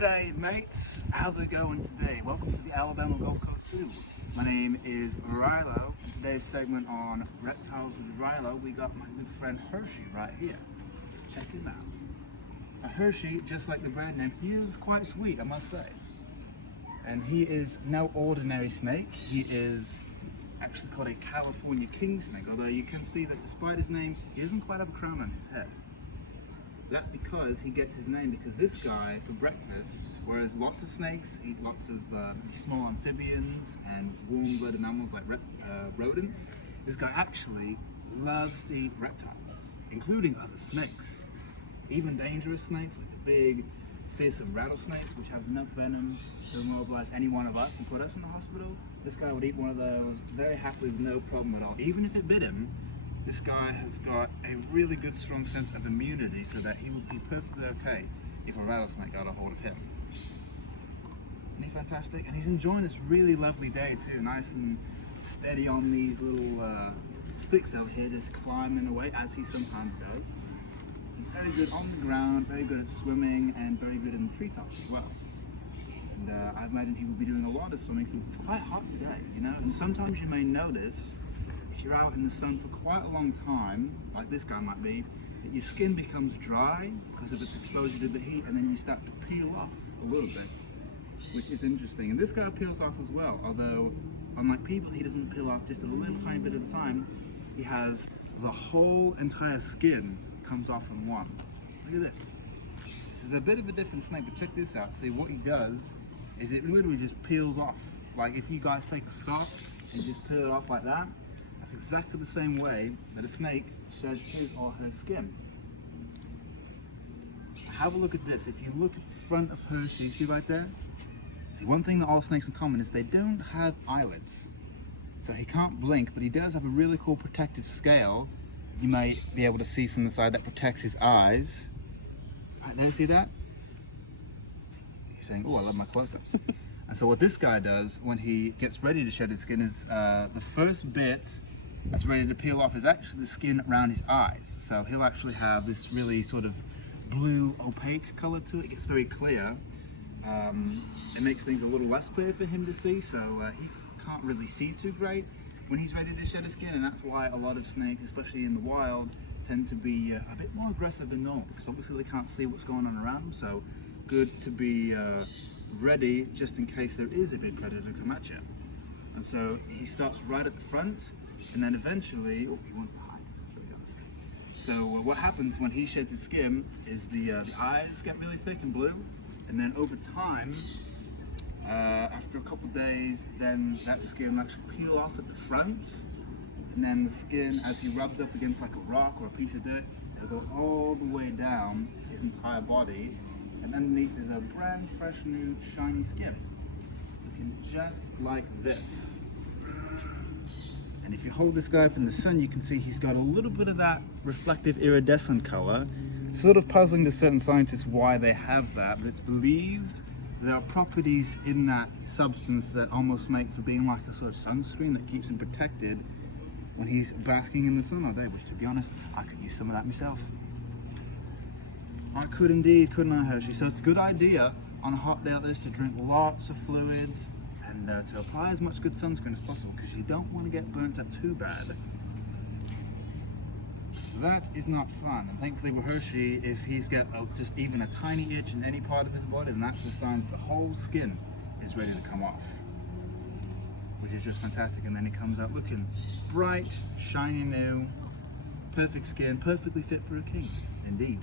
G'day mates, how's it going today? Welcome to the Alabama Gulf Coast Zoo. My name is Rilo. In today's segment on Reptiles with Rilo, we got my good friend Hersey right here. Check him out. Now, Hersey, just like the brand name, he is quite sweet, I must say. And he is no ordinary snake. He is actually called a California king snake, although you can see that despite his name, he doesn't quite have a crown on his head. That's because he gets his name because this guy, for breakfast, whereas lots of snakes eat lots of small amphibians and warm-blooded mammals like rodents, this guy actually loves to eat reptiles, including other snakes. Even dangerous snakes like the big, fearsome rattlesnakes, which have enough venom to immobilize any one of us and put us in the hospital. This guy would eat one of those very happily with no problem at all. Even if it bit him, this guy has got a really good strong sense of immunity so that he would be perfectly okay if a rattlesnake got a hold of him. Isn't he fantastic? And he's enjoying this really lovely day too, nice and steady on these little sticks over here, just climbing away as he sometimes does. He's very good on the ground, very good at swimming, and very good in the treetops as well. And I imagine he will be doing a lot of swimming since it's quite hot today, you know? And sometimes you may notice if you're out in the sun for quite a long time, like this guy might be, that your skin becomes dry because of its exposure to the heat, and then you start to peel off a little bit, which is interesting. And this guy peels off as well, although unlike people, he doesn't peel off just a little tiny bit at a time. He has the whole entire skin comes off in one. Look at this. This is a bit of a different snake, but check this out. See, what he does is it literally just peels off. Like if you guys take a sock and just peel it off like that, that's exactly the same way that a snake sheds his or her skin. Have a look at this. If you look at the front of Hersey, see right there? See, one thing that all snakes in common is they don't have eyelids. So he can't blink, but he does have a really cool protective scale you might be able to see from the side that protects his eyes. Right there, see that? He's saying, oh, I love my close-ups. And so what this guy does when he gets ready to shed his skin is the first bit that's ready to peel off is actually the skin around his eyes. So he'll actually have this really sort of blue opaque color to it. It gets very clear. It makes things a little less clear for him to see, so he can't really see too great when he's ready to shed his skin, and that's why a lot of snakes, especially in the wild, tend to be a bit more aggressive than normal, because obviously they can't see what's going on around them, so good to be ready just in case there is a big predator come at you. And so he starts right at the front, and then eventually, oh, he wants to hide, there he goes. So what happens when he sheds his skin is the eyes get really thick and blue, and then over time, after a couple days, then that skin will actually peel off at the front, and then the skin, as he rubs up against like a rock or a piece of dirt, it'll go all the way down his entire body, and underneath is a brand fresh new shiny skin, looking just like this. And if you hold this guy up in the sun, you can see he's got a little bit of that reflective iridescent color. It's sort of puzzling to certain scientists why they have that, but it's believed there are properties in that substance that almost make for being like a sort of sunscreen that keeps him protected when he's basking in the sun all day, which, to be honest, I could use some of that myself. I could indeed, couldn't I, Hersey? So it's a good idea on a hot day like this to drink lots of fluids and to apply as much good sunscreen as possible, because you don't want to get burnt up too bad. So that is not fun, and thankfully with Hersey, if he's got just even a tiny itch in any part of his body, then that's a sign that the whole skin is ready to come off, which is just fantastic. And then he comes out looking bright, shiny new, perfect skin, perfectly fit for a king, indeed.